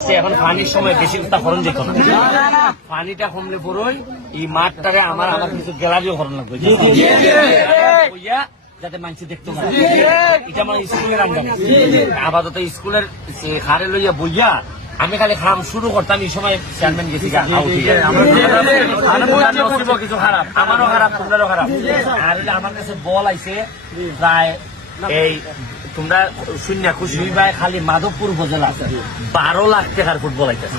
এখন পানির সময় বেশি খরণ যেত না, পানিটা কমলে পড়ই এই মাঠটারে আমার কিছু গ্যালারিও খরণ লাগবে যাতে মানুষ দেখতে পারে। এটা মানে স্কুলের আন্ডারে আপাতত স্কুলের হারে লইয়া বইয়া আমি খালি খাম শুরু করতাম। এই সময় চেয়ারম্যান গেছি কিছু খারাপ, আমারও খারাপ, তোমরারও খারাপ। আর আমার কাছে বল আইছে প্রায় এই তোমরা শূন্য খুশি হইবাই খালি মাধবপুর উপজেলা 12 লাখ টাকার ফুটবল আইতেছে।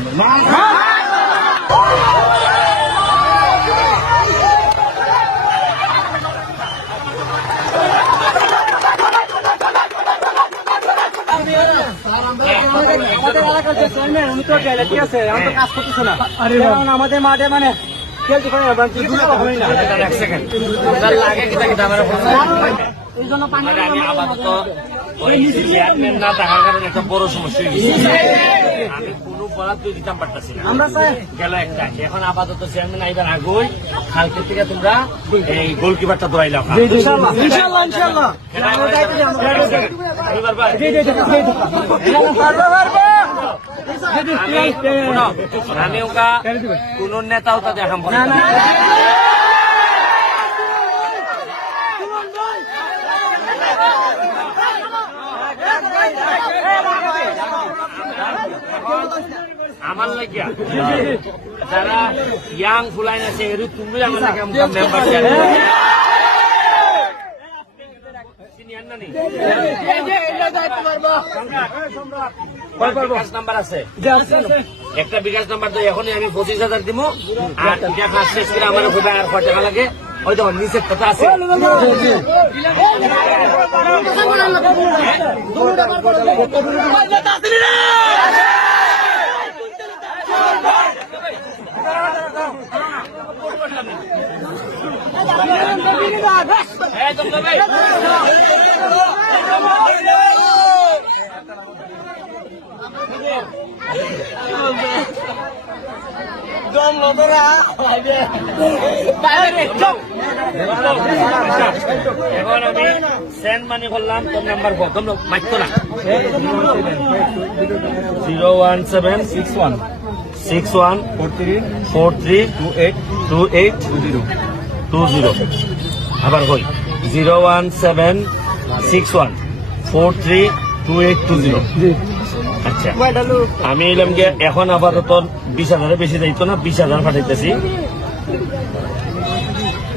আমাদের মাঠে মানে আমি আপাতত ওই চেয়ারম্যান না থাকার কারণে একটা বড় সমস্যা হয়ে গেছে। আমি কোনো বরাদ্দ দিতাম পারতেছি না, গেল একটা। এখন আপাতত চেয়ারম্যান আইবার আগেই কালকে থেকে তোমরা এই গোলকিপারটা দৌড়াইলাম। আমি ওকা কোন নেতাও তা দেখাম আমার লাগিয়া যারা ইয়াং ফুলাইন আছে এর তুমি আমার লাগে মেম্বার নাম্বার আছে একটা বিকাশ নাম্বার তো এখনই আমি 25,000 দিব। আর এটা কাজ শেষ করে আমার আর কয় টাকা লাগে ওই তো নিচের কথা আছে। এখন আমি সেন্ড মানি করলাম, তোর নাম্বার তোমরা মাইতো না 0176161432820 আবার কই 01761432820। আচ্ছা আমি এলাম গিয়ে এখন আপাতত 20,000 বেশি যাইতো না, 20,000 পাঠাইতেছি।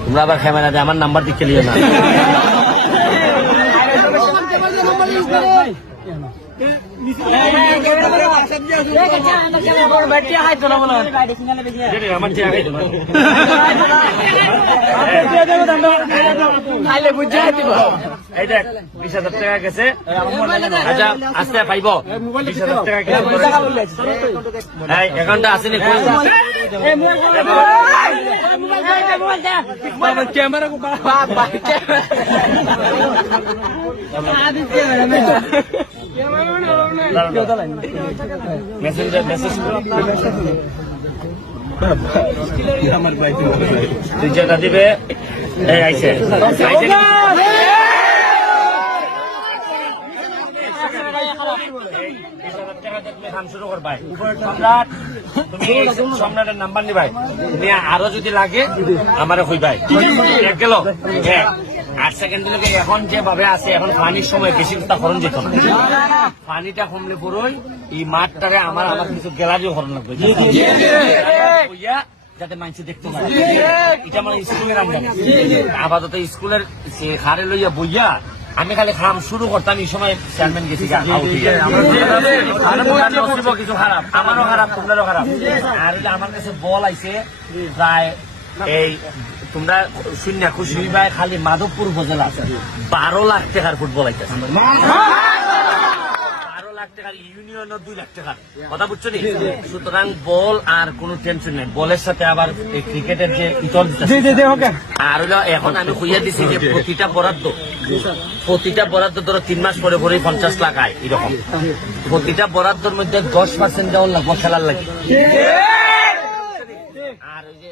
তোমরা আবার ক্যামেরাতে আমার নাম্বার দিকে লিও না। আমার এই দেখ 20,000 টাকা গেছে। আচ্ছা আস্তে পাইব 20,000 টাকা অ্যাকাউন্টটা আসেনি ক্যামেরা মেসেঞ্জার মেসেজ তুই যেটা দিবে এই আইছে শুরু করবাই তুমি সম্রাটের নাম্বার নিবাই নিয়ে আরো যদি লাগে আমার হইবাই গেল 8 সেকেন্ড লোকে এখন যেভাবে আছে এখন পানির সময় বেশি খরণ যেত না, পানিটা কমলে পড়ই এই মাঠটারে আমার কিছু গ্যালারিও খরণ লাগবে যাতে মানুষ দেখতে পারে। এটা মানে স্কুলের আন্ডারে আপাতত স্কুলের হারে লইয়া বইয়া আমি খালি খাম শুরু করতাম। এই সময় চেয়ারম্যান গেছি কিছু খারাপ, আমারও খারাপ, তোমরারও খারাপ। আর আমার কাছে বল আইছে প্রায় এই তোমরা শূন্য খুশি হইবাই খালি মাধবপুর উপজেলা 12 লাখ টাকার ফুটবল আইতেছে। 12 লাখ টাকার ইউনিয়নও 2 লাখ টাকার কথা বুঝছো নি। সুতরাং বল আর কোন টেনশন নেই, বলের সাথে আবার ক্রিকেটের যে ইতল আর হইলো এখন আমি খুঁজে দিছি যে প্রতিটা বরাদ্দ ধরো 3 মাস পরে পরে 50 লাখ আয় এরকম। প্রতিটা বরাদ্দর মধ্যে 10% দেওয়ার লাগবে খেলার লাগে। আর ওই যে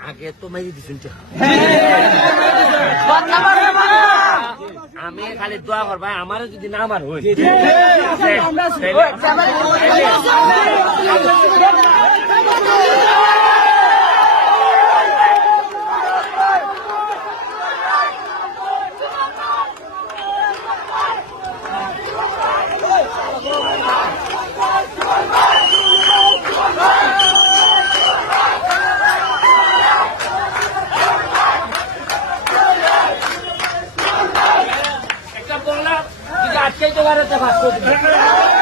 আগে তো মেরে দিছুন আমি খালি দোয়া করবা আমারও যদি না আমার হই একটা বললাম যদি আজকেই তো বাড়াতে ভাগ করে